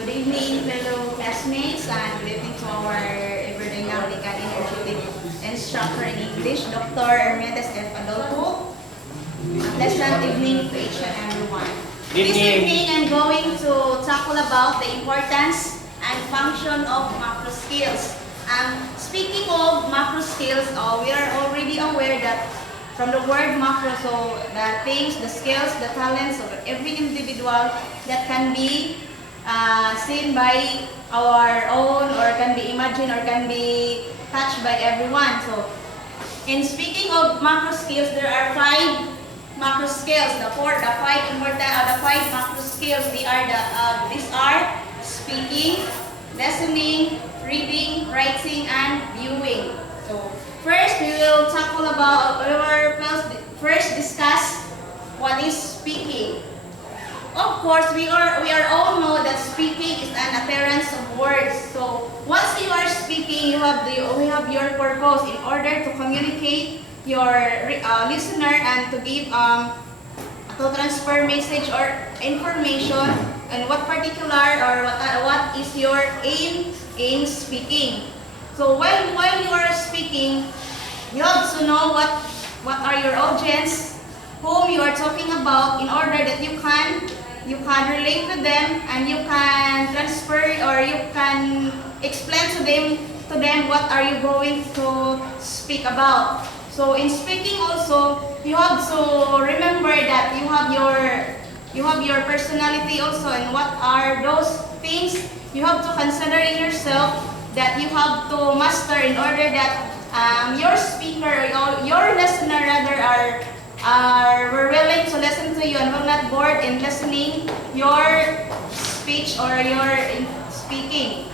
Good evening, fellow classmates, and good evening to our ever-dynamic and energetic instructor in English, Dr. Hermedes F. Adolfo. Pleasant evening to each and everyone. This evening, I'm going to tackle about the importance and function of macro skills. Speaking of macro skills, we are already aware that from the word macro, so the things, the skills, the talents of every individual that can be seen by our own, or can be imagined, or can be touched by everyone. So, in speaking of macro skills, there are 5 macro skills. The 5 macro skills. These are speaking, listening, reading, writing, and viewing. So, first we will tackle about, first discuss what is speaking. Of course, we all know that speaking is an utterance of words. So once you are speaking, we have your purpose in order to communicate your listener and to give to transfer message or information, and what particular or what is your aim in speaking. So while you are speaking, you have to know what are your audience, whom you are talking about, in order that you can relate to them, and you can transfer, or you can explain to them what are you going to speak about. So in speaking also, you have to remember that you have your personality also, and what are those things you have to consider in yourself that you have to master in order that your speaker, your listener rather, are willing to listen to you and will not bored in listening your speech or your speaking.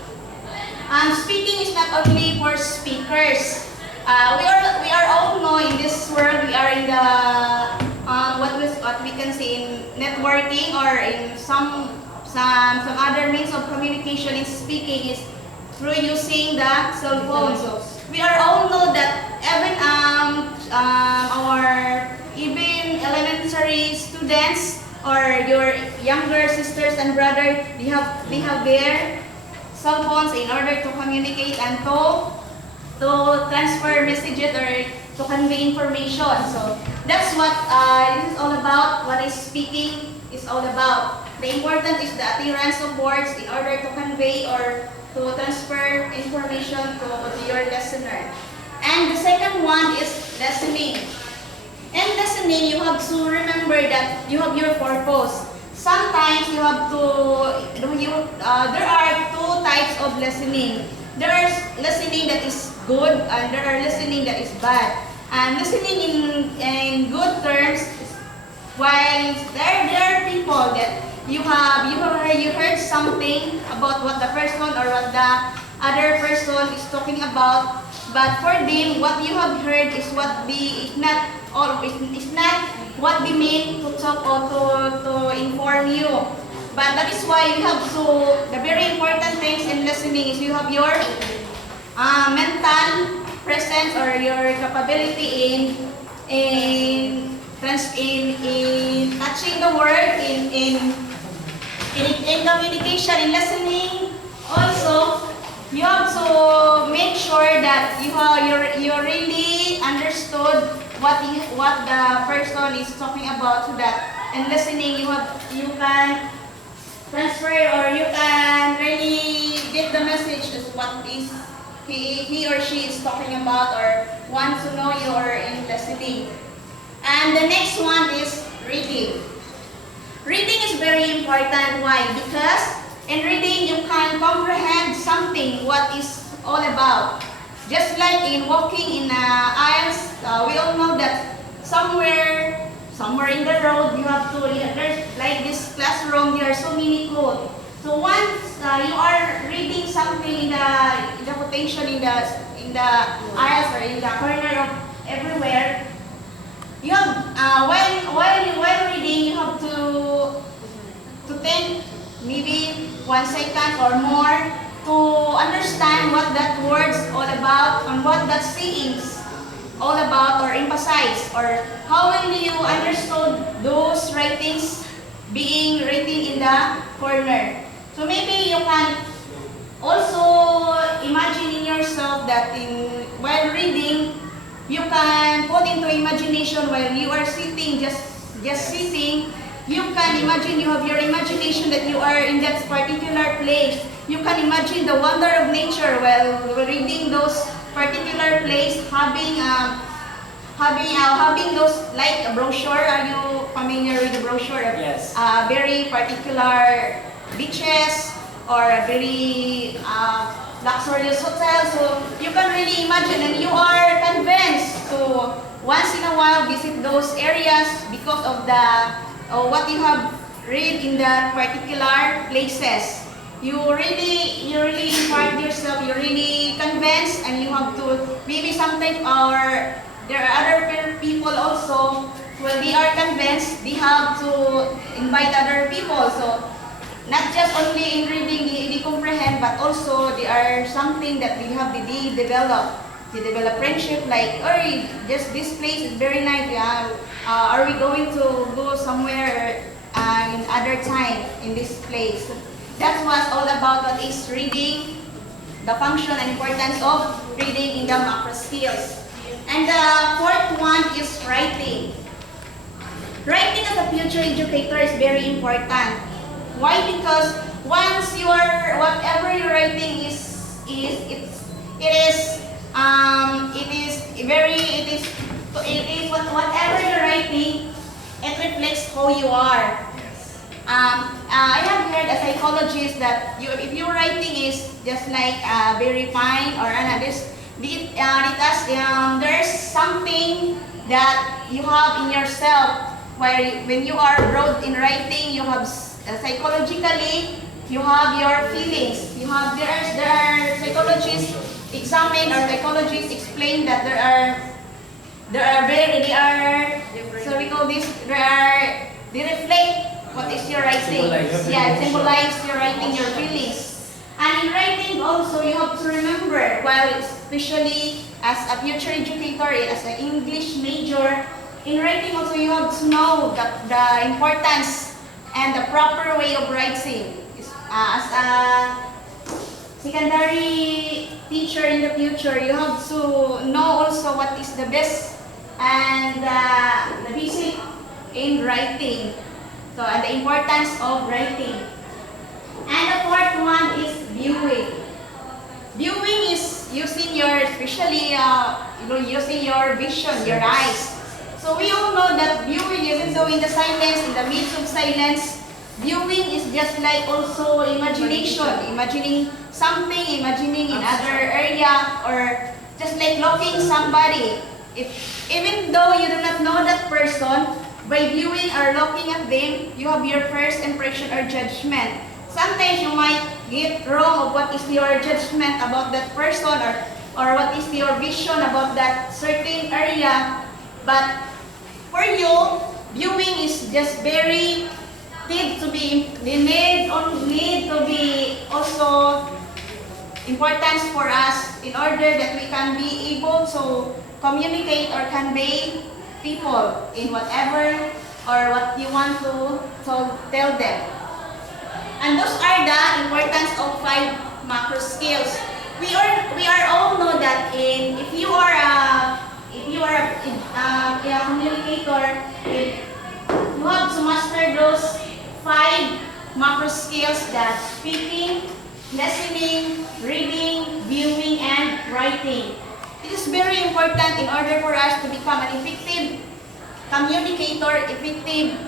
Speaking is not only for speakers. We are all know in this world, we are in the what we can say in networking, or in some other means of communication. In speaking is through using the cell phone. So we are all know that even elementary students, or your younger sisters and brothers, they have their cell phones in order to communicate and to transfer messages or to convey information. So that's what this is all about. What is speaking is all about. The important is the utterance of words in order to convey or to transfer information to your listener. And the second one is listening. In listening, you have to remember that you have your purpose. Sometimes you have to, there are 2 types of listening. There is listening that is good, and there are listening that is bad. And listening in good terms, while there are people that you heard something about what the person or what the other person is talking about, but for them, what you have heard is not what they mean to talk or to inform you. But that is why you have to, the very important things in listening is you have your mental presence, or your capability in touching the word, in communication, in listening. Also, you have to make sure that you really understood what the person is talking about, so that in listening you can transfer, or you can really get the message as what is he or she is talking about, or want to know you, or in listening. And the next one is reading. Reading is very important. Why? Because in reading you can comprehend something what is all about. Just like in walking in aisles, we all know that somewhere in the road, you have to, there's like this classroom, there are so many codes. So once you are reading something in the quotation in the aisles, or in the corner of everywhere, you have while reading, you have to think maybe 1 second or more to understand what that word's all about, and what that saying's all about, or emphasize, or how will you understood those writings being written in the corner. So maybe you that while reading, you can put into imagination while you are sitting, just sitting. You can imagine, you have your imagination that you are in that particular place. You can imagine the wonder of nature while reading those particular place, having those like a brochure. Are you familiar with the brochure? Yes. Very particular beaches or a very luxurious hotel. So you can really imagine, and you are convinced to once in a while visit those areas because of what you have read in the particular places. You really impart yourself. You're really convinced, and you have to maybe sometimes there are other people also. When they are convinced, they have to invite other people. So not just only in reading they comprehend, but also they are something that they develop. They develop friendship like, oh, just this place is very nice. Are we going to go somewhere in other time in this place? That's what's all about what is reading, the function and importance of reading in the macro skills. And the fourth one is writing. Writing as a future educator is very important. Why? Because once whatever you're writing whatever you're writing, it reflects who you are. I have heard a psychologist that if your writing is just like very fine or there's something that you have in yourself where when you are broad in writing, you have psychologically you have your feelings. There are psychologists examine or psychologists explain that they reflect what is your writing. It symbolize your writing, your feelings. And in writing also you have to remember, while especially as a future educator, as an English major, in writing also you have to know the importance and the proper way of writing. As a secondary teacher in the future, you have to know also what is the best and the basic in writing. So, and the importance of writing. And the fourth one is viewing. Viewing is using using your vision, your eyes. So we all know that viewing, even though in the silence, in the midst of silence, viewing is just like also imagination, imagining something, imagining in other area, or just like looking somebody. Even though you do not know that person, by viewing or looking at them, you have your first impression or judgment. Sometimes you might get wrong of what is your judgment about that person or what is your vision about that certain area. But for you, viewing is just very need to be also important for us in order that we can be able to communicate or convey people in whatever or what you want to tell them. And those are the importance of 5 macro skills. We all know that if you are a communicator, you have to master those 5 macro skills, that speaking, listening, reading, viewing, and writing. It is very important in order for us to become an effective communicator, effective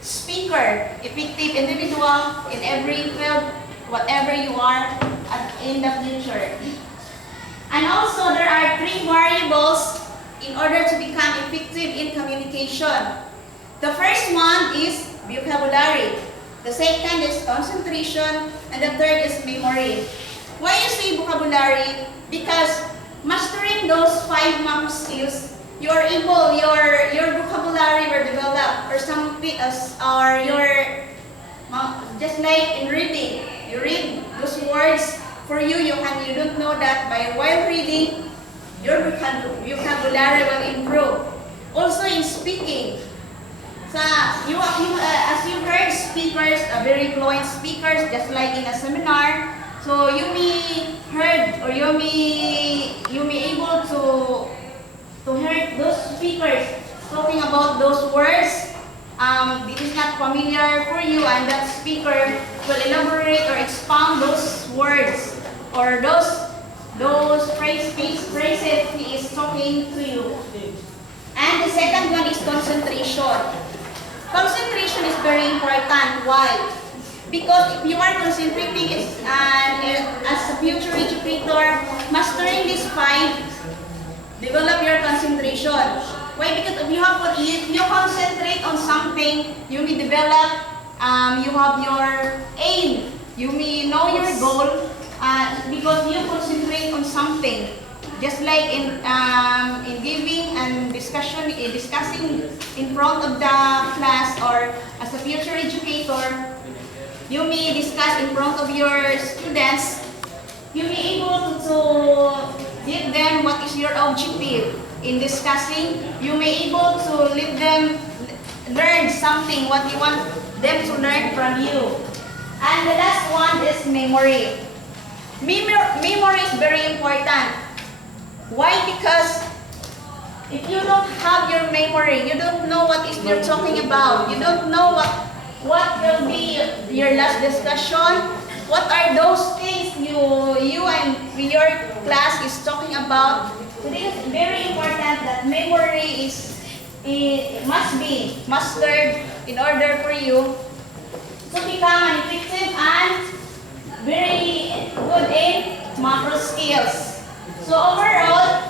speaker, effective individual in every field, whatever you are in the future. And also there are 3 variables in order to become effective in communication. The first one is vocabulary. The second is concentration, and the third is memory. Why you say vocabulary? Because mastering those 5 macro skills, your vocabulary will develop, or something just like in reading. You read those words, for you don't know that while reading, your vocabulary will improve. Also in speaking. So as you heard speakers, very fluent speakers, just like in a seminar. So you may heard or you may you may able to hear those speakers talking about those words. It is not familiar for you, and that speaker will elaborate or expound those words or those phrases he is talking to you. And the second one is concentration. Concentration is very important. Why? Because if you are concentrating as a future educator, mastering this 5, develop your concentration. Why? Because if you concentrate on something, you may develop, you have your aim, you may know your goal, because you concentrate on something. Just like in giving and discussing in front of the class, or as a future educator, you may discuss in front of your students. You may able to give them what is your objective in discussing. You may able to let them learn something, what you want them to learn from you. And the last one is memory. Memory is very important. Why? Because if you don't have your memory, you don't know what is you're talking about. You don't know what will be your last discussion. What are those things you and your class is talking about? So it is very important that memory must be mastered in order for you to become an effective and very good in macro skills. So overall,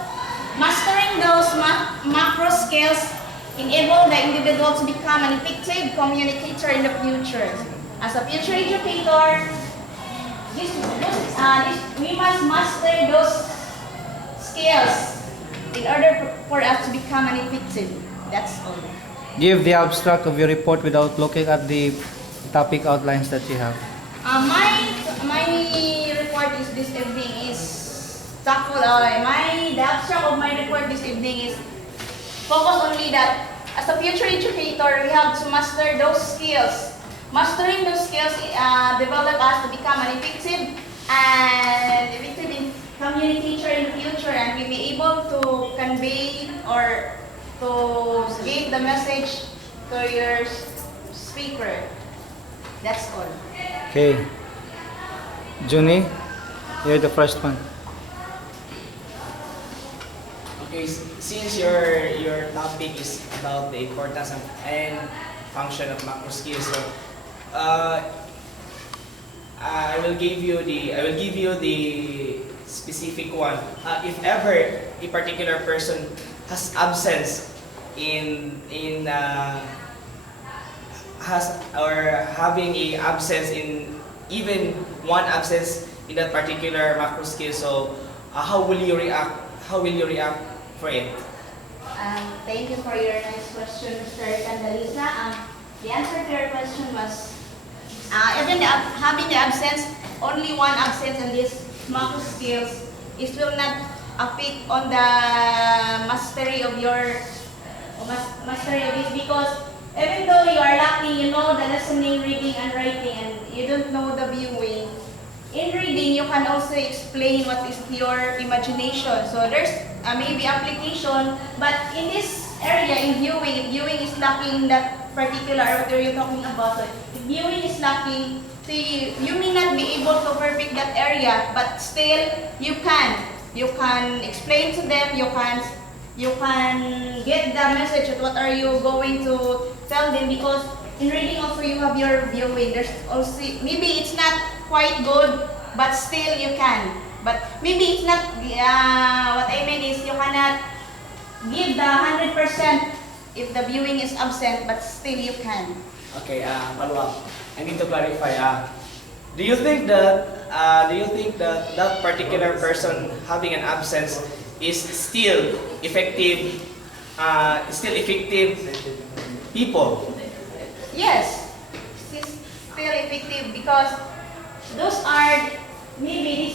mastering those macro skills enable the individual to become an effective communicator in the future. As a future educator, we must master those skills in order for us to become an effective. That's all. Give the abstract of your report without looking at the topic outlines that you have. My report is this evening is the abstract of my report this evening is focus only that as a future educator, we have to master those skills. Mastering those skills develop us to become an effective communicator in the future, and we be able to convey or to give the message to your speaker. That's all. Okay. Junie, you're the first one. Okay, since your topic is about the importance and function of macro skills, so I will give you the specific one. If ever a particular person has absence having a absence in even one absence in that particular macro skill, so how will you react? How will you react for it? Thank you for your nice question, Mr. Candalisa. The answer to your question was, even having the absence, only one absence in these macro skills, it will not affect on the mastery of this, because even though you are lacking, you know the listening, reading, and writing, and you don't know the viewing. In reading, you can also explain what is your imagination. So there's maybe application, but in this area, in viewing, if viewing is lacking that particular, what you're talking about, so if viewing is lacking, so you may not be able to perfect that area, but still you can. You can explain to them, you can get the message of what are you going to tell them, because in reading also you have your viewing. There's also, maybe it's not quite good, but still you can. But maybe it's not, what I mean is you cannot give the 100% if the viewing is absent, but still you can. Okay, follow up. I need to clarify. Do you think that that particular person having an absence is still effective? People? Yes, it's still effective, because those are maybe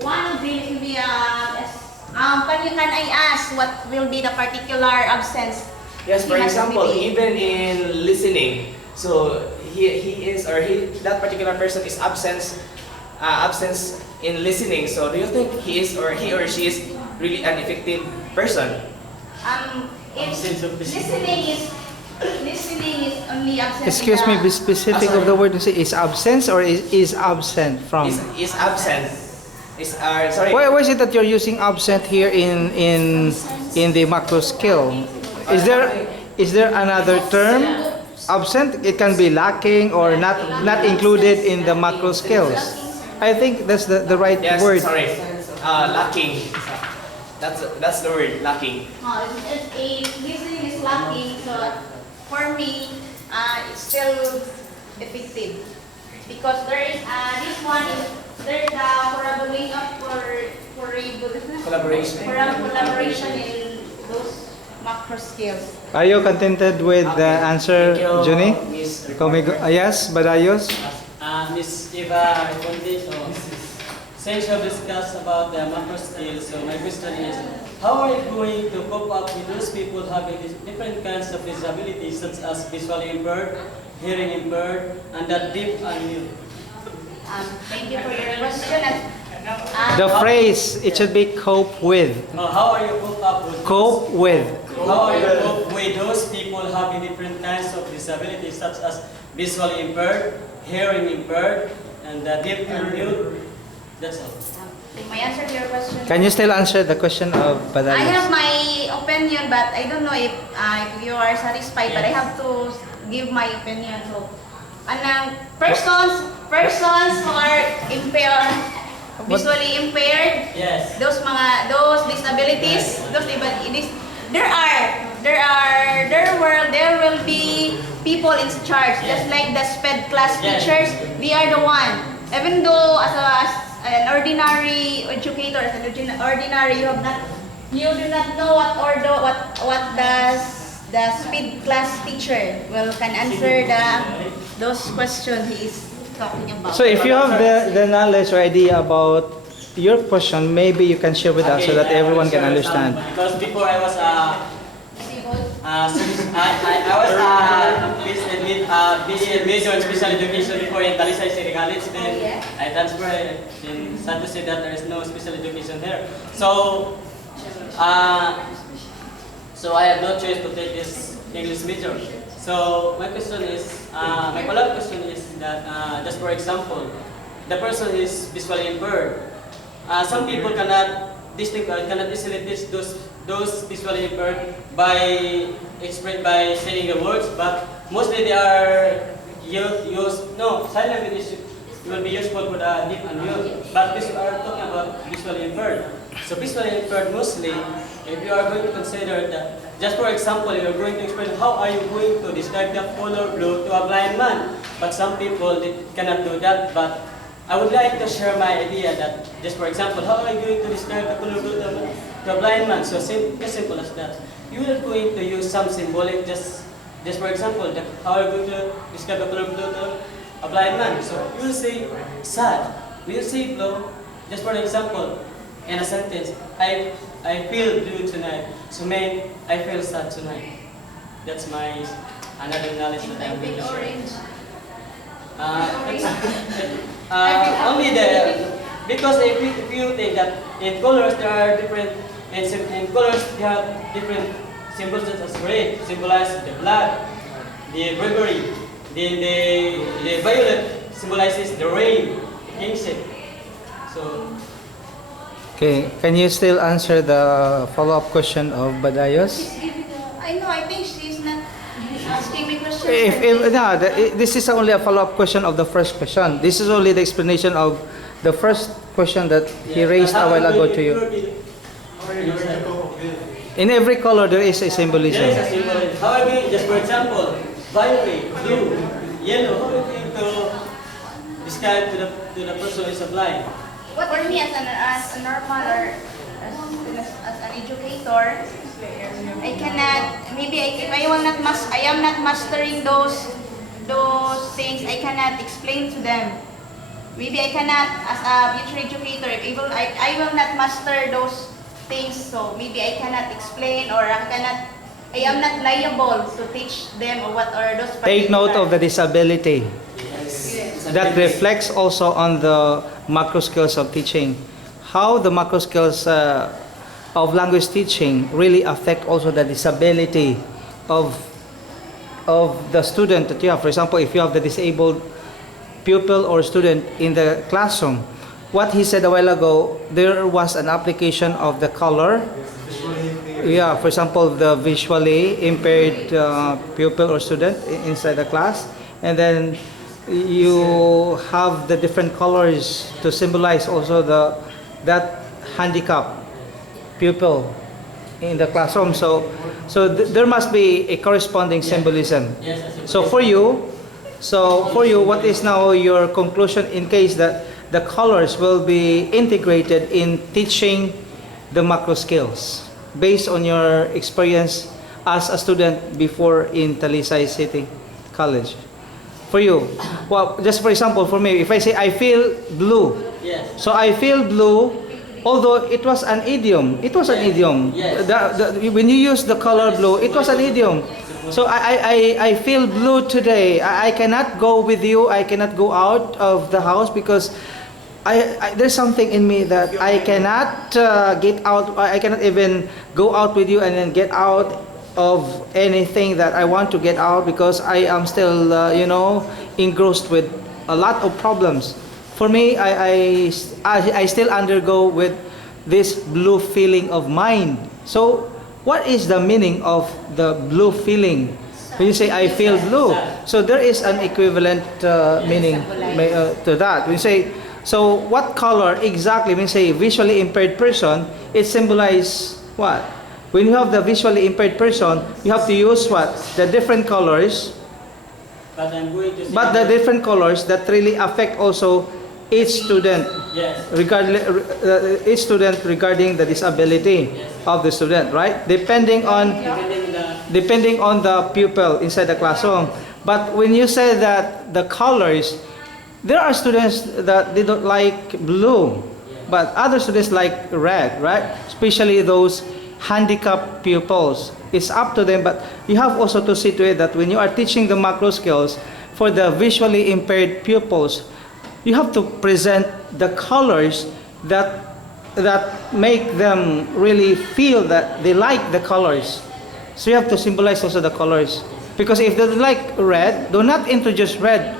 one of these will be can I ask what will be the particular absence? Yes, for example, even in listening, so that particular person is absence in listening. So do you think he or she is really an effective person? If listening is only absent. Excuse me, be specific of the word you say. Is absence or is absent from? Is absent. Sorry. Why is it that you're using absent here in the macro skill? Is there another term? Absent, it can be lacking or not included in the macro skills. I think that's the right Yes, word. sorry. Lacking. That's the word, lacking. Listening is lacking, so for me, it's still effective. Because there is, this one is, there's the collaboration in those macro skills. Are you contented with the answer, Thank you, Juni? Miss Yes, Badayos? Miss Eva Repunte, so since you have discussed about the macro skills, so my question is, how are you going to cope up with those people having different kinds of disabilities, such as visually impaired, hearing impaired, and the deaf and mute? Thank you for your question. The phrase, it should be cope with. How are you cope up with Cope with. How are you cope with those people having different kinds of disabilities, such as visually impaired, hearing impaired, and the deaf and mute? That's all. My answer to your question. Can you still answer the question of Badayos? I have my opinion, but I don't know if you are satisfied. But I have to give my opinion. So, persons who are impaired, visually impaired, Yes. those disabilities, there will be people in charge, just like the SPED class teachers. They are the one. Even though as an ordinary educator, as an ordinary, you do not know what the SPED class teacher can answer those questions he is talking about. So if you have the knowledge or idea about your question, maybe you can share with us so that everyone can understand. Because before I was major in special education before in Talisay City College. Then I transferred in sad to say that there is no special education there. So so I have no choice to take this English major. So my question is, my follow-up question is that just for example, the person is visually impaired. Some people cannot easily teach those visually impaired by saying the words, but mostly they are silent will be useful for the deaf and mute. But we are talking about visually impaired. So visually impaired mostly, if you are going to consider that, just for example, you are going to explain how are you going to describe the color blue to a blind man. But some people cannot do that. But I would like to share my idea that, just for example, how are you going to describe the color blue to a blind man? So just simple as that. You are going to use some symbolic, just for example, how are you going to describe the color blue to a blind man? So you will say sad. We will say blue. Just for example, in a sentence, I feel blue tonight. So I feel sad tonight. That's my another knowledge that I'm going to share. Only because if you think that in colors there are different, in colors you have different symbols such as red symbolizes the blood, the bravery, the violet symbolizes the rain, the kingship. So. Okay, can you still answer the follow-up question of Badayos? I think she's not asking me questions. This is only a follow-up question of the first question. This is only the explanation of the first question that he raised a while ago to you. In every color there is a symbolism. There is a symbolism. How are you, just for example, violet, blue, yellow, how are you going to describe to the person who is blind? What for me as a normal or as an educator, I cannot, maybe if I am not mastering those things, I cannot explain to them. Maybe I cannot, as a future educator, if I will not master those things, so maybe I cannot explain or I am not liable to teach them or what are those. Take note of the disability. That reflects also on the macro skills of teaching. How the macro skills of language teaching really affect also the disability of the student that you have. For example, if you have the disabled pupil or student in the classroom, what he said a while ago, there was an application of the color. Yeah, for example, the visually impaired pupil or student inside the class, and then you have the different colors to symbolize also that handicap pupil in the classroom. So there must be a corresponding symbolism. So for you, what is now your conclusion in case that the colors will be integrated in teaching the macro skills based on your experience as a student before in Talisay City College? For you, well, just for example, for me, if I say I feel blue, Yes. so I feel blue, although it was an idiom. It was an idiom. Yes. When you use the color blue, it was an idiom. So I feel blue today. I cannot go with you. I cannot go out of the house because there's something in me that I cannot get out. I cannot even go out with you and then get out of anything that I want to get out because I am still, engrossed with a lot of problems. For me, I still undergo with this blue feeling of mind. So, what is the meaning of the blue feeling? When you say I feel blue, so there is an equivalent meaning to that. When you say, so what color exactly? When you say visually impaired person, it symbolizes what? When you have the visually impaired person, you have to use what? The different colors. But I'm going to say But the different colors that really affect also each student, yes. each student regarding the disability of the student, right? Depending on the pupil inside the classroom. But when you say that the colors, there are students that they don't like blue, but other students like red, right? Especially those handicapped pupils. It's up to them, but you have also to see to it that when you are teaching the macro skills for the visually impaired pupils, you have to present the colors that make them really feel that they like the colors. So you have to symbolize also the colors. Because if they don't like red, do not introduce red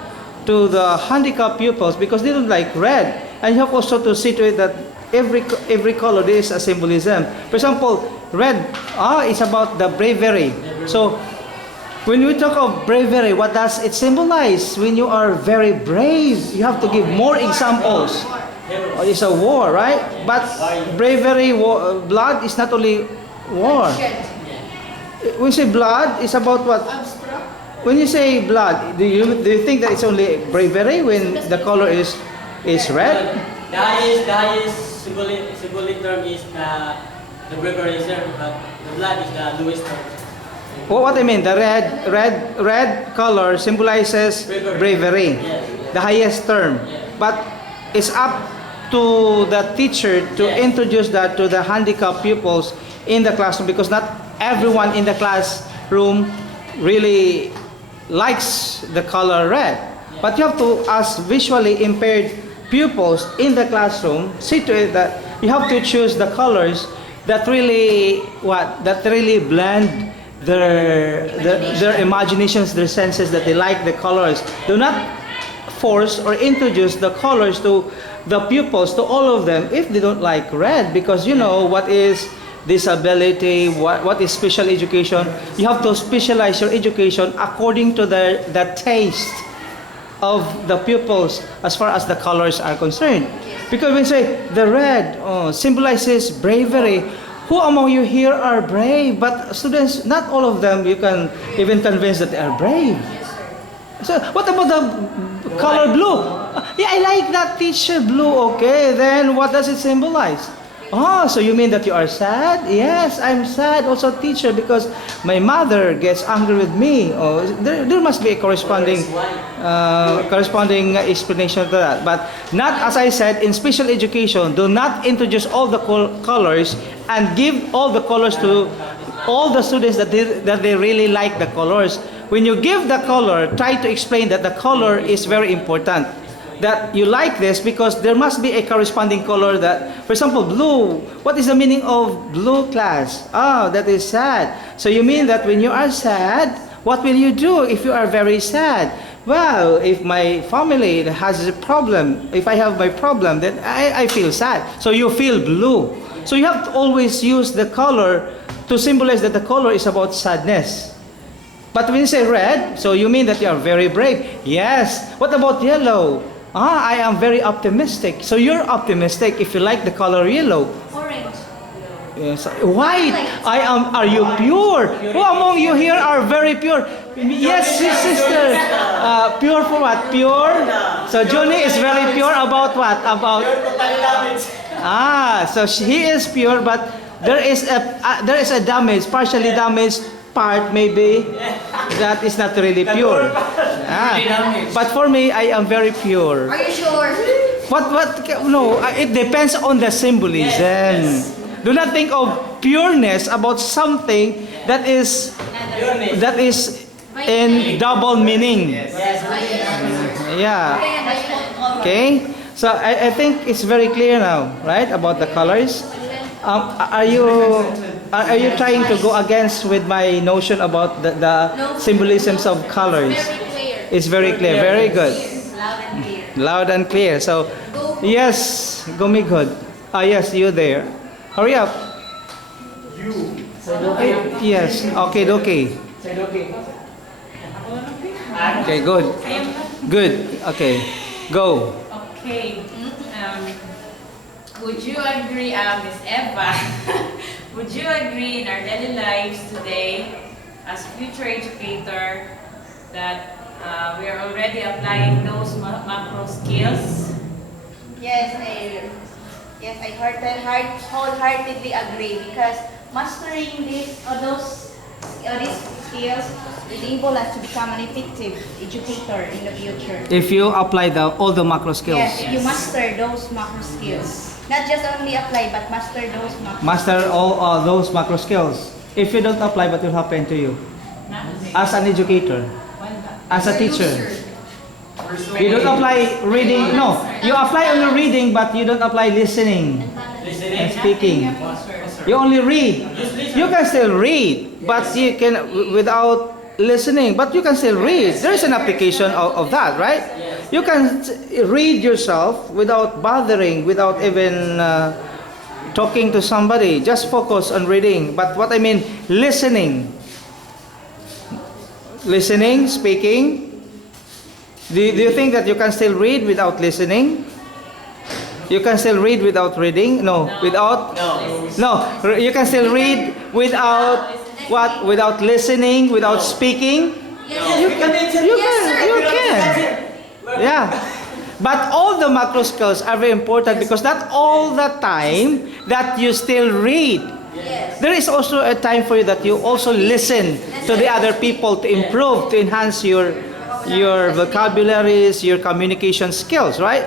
to the handicapped pupils because they don't like red. And you have also to see to it that every color there is a symbolism. For example, red, it's about the bravery. So when we talk of bravery, what does it symbolize? When you are very brave, you have to give more examples. It's a war, right? But bravery, blood is not only war. When you say blood, it's about what? When you say blood, do you think that it's only bravery when the color is red? The highest symbolic term is the bravery, sir, but the blood is the lowest term. Well, what I mean, the red color symbolizes bravery, the highest term. But it's up to the teacher to introduce that to the handicapped pupils in the classroom because not everyone in the classroom really likes the color red. But you have to ask visually impaired pupils in the classroom, see to it that you have to choose the colors that really blend their imaginations, their senses, that they like the colors. Do not force or introduce the colors to the pupils, to all of them, if they don't like red, because you know what is disability, what is special education. You have to specialize your education according to the taste of the pupils as far as the colors are concerned. Because when we say the red symbolizes bravery, who among you here are brave? But students, not all of them you can even convince that they are brave. So what about the color blue? Yeah, I like that teacher blue. Okay, then what does it symbolize? Oh, so you mean that you are sad? Yes, I'm sad also, teacher, because my mother gets angry with me. Oh, there must be a corresponding explanation to that. But not, as I said, in special education, do not introduce all the colors and give all the colors to all the students that they really like the colors. When you give the color, try to explain that the color is very important. that you like this because there must be a corresponding color that, for example, blue. What is the meaning of blue, class? Ah, that is sad. So you mean that when you are sad, what will you do if you are very sad? Well, if my family has a problem, if I have my problem, then I feel sad. So you feel blue. So you have to always use the color to symbolize that the color is about sadness. But when you say red, so you mean that you are very brave. Yes. What about yellow? Ah, I am very optimistic. So you're optimistic if you like the color yellow. Orange. Yes. White. I am. Are you pure? Who among you here are very pure? Yes, sister. Pure for what? Pure. So Junie is very pure about what? About. So he is pure, but there is a damage, partially damaged part maybe that is not really pure. But for me, I am very pure. Are you sure? What? No, it depends on the symbolism. Do not think of pureness about something that is in double meaning. Yeah. Okay. So I think it's very clear now, right, about the colors. Are you trying to go against with my notion about the symbolisms of colors? It's very clear. Very good. Loud and clear. Loud and clear. So, yes, Gumi good. Yes, you there. Hurry up. Yes. Okay. Okay. Good. Good. Okay. Go. Okay. Would you agree, Miss Eva, would you agree in our daily lives today as future educator that we are already applying those macro skills? Yes, I wholeheartedly agree because mastering these skills will enable us to become an effective educator in the future. If you apply all the macro skills. Yes, if you master those macro skills. Not just only apply, but master those macro Master all those macro skills. If you don't apply, what will happen to you? As an educator, as a teacher. You don't apply reading. No, you apply only reading, but you don't apply listening and speaking. You only read. You can still read, but you can without listening. But you can still read. There is an application of that, right? You can read yourself without bothering, without even talking to somebody. Just focus on reading. But what I mean, listening, speaking. Do you think that you can still read without listening? You can still read without reading? No. Without? No. You can still read without what? Without listening, without speaking? You can. Yeah. But all the macro skills are very important because not all the time that you still read. There is also a time for you that you also listen to the other people to improve, to enhance your vocabularies, your communication skills, right?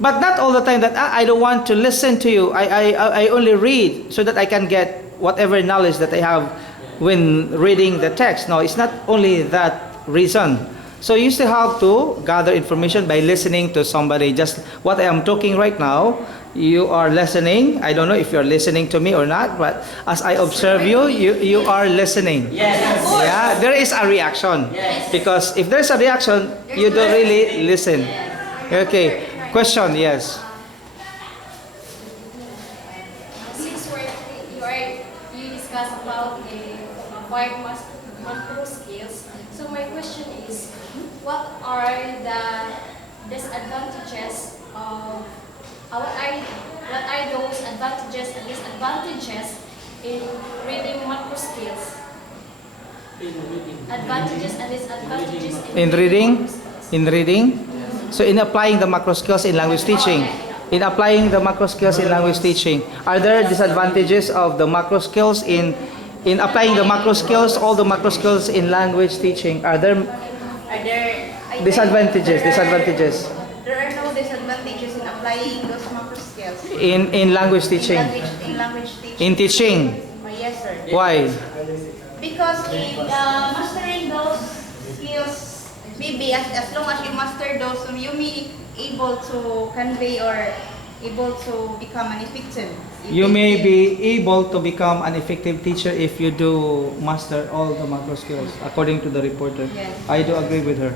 But not all the time that I don't want to listen to you. I only read so that I can get whatever knowledge that I have when reading the text. No, it's not only that reason. So you still have to gather information by listening to somebody. Just what I am talking right now, you are listening. I don't know if you're listening to me or not, but as I observe you, you are listening. Yes. Yeah, there is a reaction. Yes. Because if there's a reaction, you don't really listen. Okay. Question, yes. Since you discuss about acquired macro skills, so my question is, what are the disadvantages of what are those advantages and disadvantages in reading macro skills? Advantages and disadvantages In reading? macro skills. In reading? So in applying the macro skills in language teaching. In applying the macro skills in language teaching, are there disadvantages of the macro skills in applying the macro skills, all the macro skills in language teaching? Are there disadvantages? There are no disadvantages in applying those macro skills. In language teaching? In language teaching. In teaching? Yes, sir. Why? Because in mastering those skills, maybe as long as you master those, you may able to convey or able to become an effective. You may be able to become an effective teacher if you do master all the macro skills, according to the reporter. Yes. I do agree with her.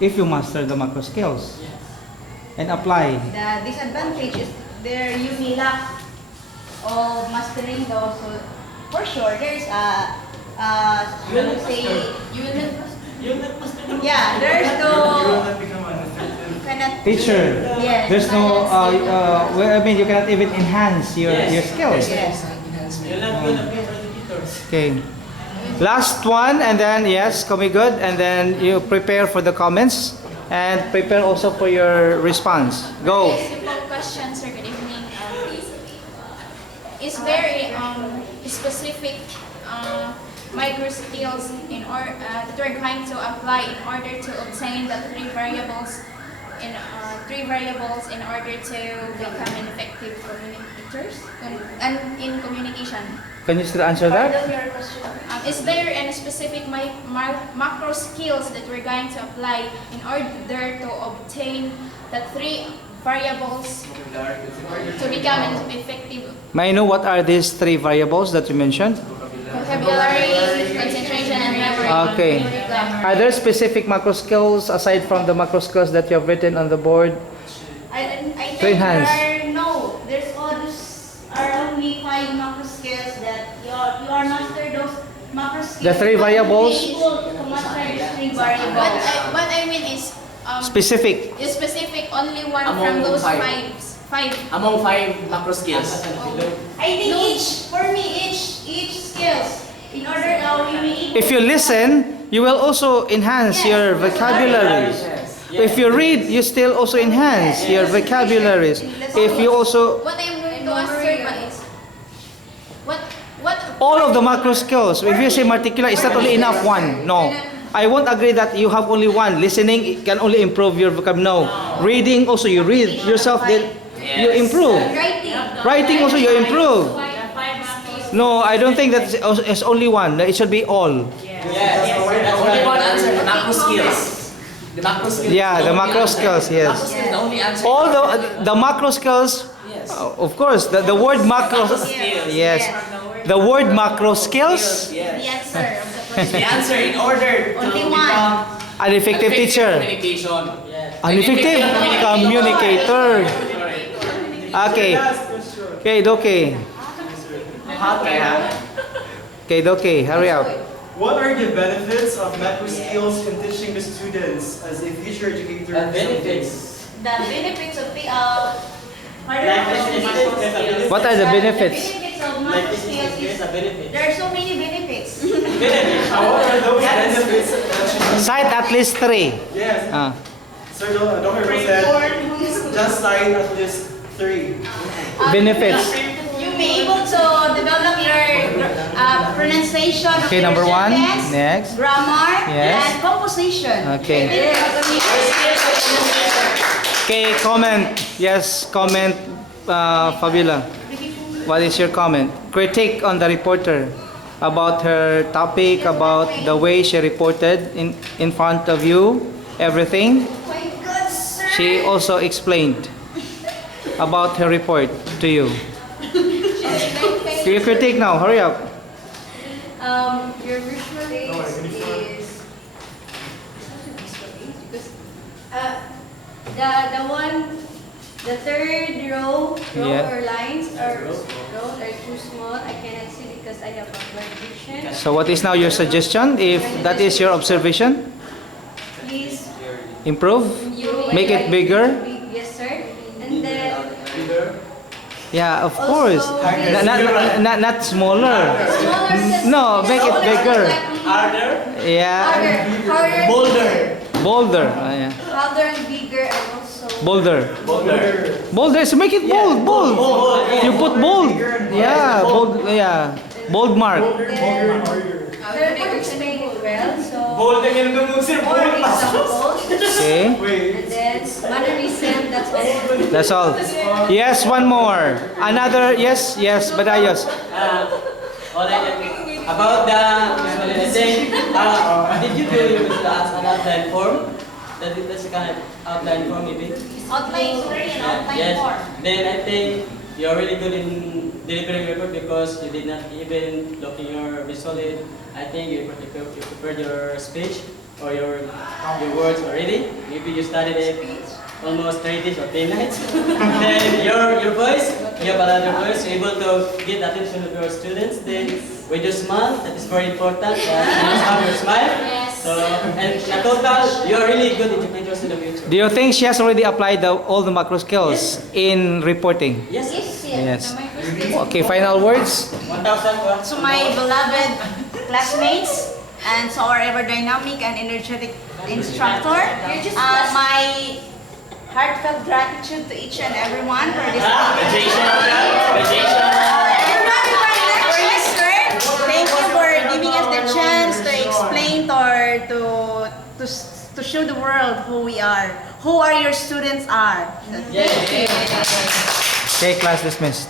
If you master the macro skills and apply. The disadvantage is there you may lack of mastering those. So for sure, there's You will not say You're not master. yeah, there's You will no not become an effective cannot Teacher. Yes. There's no, well, I mean, you cannot even enhance your skills. Yes. You're not good at educators. Okay. Last one, and then, yes, Komi, good. And then you prepare for the comments and prepare also for your response. Go. Simple question, sir. Good evening. Is there a specific micro skills that we're going to apply in order to obtain the three variables in order to become an effective communicators and in communication? Can you still answer that? Pardon your question. Is there any specific macro skills that we're going to apply in order to obtain the three variables to become an effective May I know what are these three variables that you mentioned? vocabulary, concentration, and memory? Okay. Are there specific macro skills aside from the macro skills that you have written on the board? I To think enhance. there's only 5 macro skills that you are master those macro skills. The three variables? Be able to master these 3 variables. What I mean is Specific. is specific only one Among from those five. five. Among 5 macro skills. I think each skills in order you may able If you listen, you will also enhance your vocabularies. If you read, you still also enhance your vocabularies. If you also, What I'm going to ask sir is what all of the macro skills, if you say particular, is not only enough one. No. I won't agree that you have only one. Listening can only improve your vocabulary. No. Reading also, you read yourself, then you improve. Writing also, you improve. No, I don't think that it's only one. It should be all. Yes. Only one answer, the macro skills. The macro skills. Yeah, the macro skills, yes. Macro skills, the only answer. All the macro skills, Yes. of course, the word macro, yes. The word macro skills, Yes. the answer of the It's the answer in order to Only become an effective teacher, communication. an effective communicator. Okay. Okay, okay. Okay, okay, hurry up. What are the benefits of macro skills in teaching the students as a future educator? Benefits. the benefits of the What are the benefits? benefits of Like macro this skills is is a benefit. there are so many benefits. What are those benefits that you Cite at least 3. Yes. Sir, Dr. Rose said, just cite at least 3. Benefits. You may able to develop your pronunciation of Okay, your number 1. sentence, Next. grammar, Yes. and composition. Okay. Okay, comment. Yes, comment, Fabiola. What is your comment? Critique on the reporter about her topic, about the way she reported in front of you, everything. My God, sir. She also explained about her report to you. Your critique now, hurry up. Your visual aids is the third row Yeah. or lines are too small. I cannot see because I have a blurred vision. So what is now your suggestion? If that is your observation, Please, improve? Make it bigger? Yes, sir. And then Yeah, of course. Not smaller. No, make it bigger. Harder. Yeah, harder, Bolder. bolder. Yeah. harder and bigger, and also Bolder. Bolder. Bolder. So make it bold. Bold. You put bold. Yeah, bold. Yeah, bold mark. the report explained it well. So Bolder yung gumug sir. more examples, Okay, and then mannerism. That's all. that's all. Yes, one more. Another. Yes, Badayos. About the visualization, did you do your visual as an outline form? That's kind of outline form maybe? Outline 3 and outline Yes. 4. Then I think you're really good in delivering report because you did not even look in your visual aid. I think you prepared your speech or your words already. Maybe you studied it almost 3 days or 10 nights. Then your voice, you have another voice, you're able to get the attention of your students. Then with your smile, that is very important. You must have your smile. Yes. So, and in total, you're really good educators in the future. Do you think she has already applied all the macro skills in reporting? Yes. Yes. The micro skills. Okay, final words. 1,000 po. To my beloved classmates and to our ever dynamic and energetic instructor, my heartfelt gratitude to each and everyone for this Thank you for giving us the chance to explain or to show the world who we are, who our your students are. So, thank you. Okay, class dismissed.